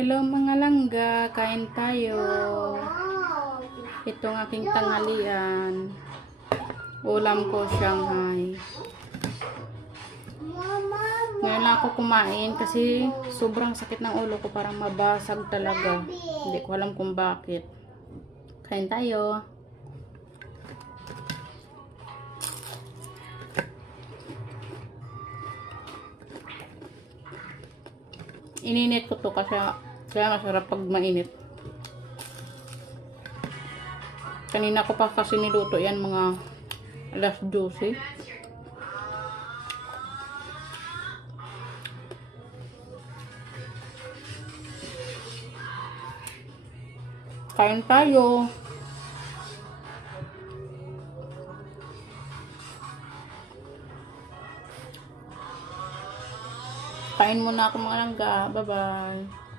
Hello mga langga, kain tayo. Itong aking tanghalian. Ulam ko Shanghai. Ngayon lang ako kumain kasi sobrang sakit ng ulo ko, parang mabasag talaga. Hindi ko alam kung bakit. Kain tayo. Ininit ko to kasi kaya masarap pag mainit. Kanina ko pa kasi niluto yan mga alas 12. Kain tayo. Kain muna ako mga langga. Bye-bye.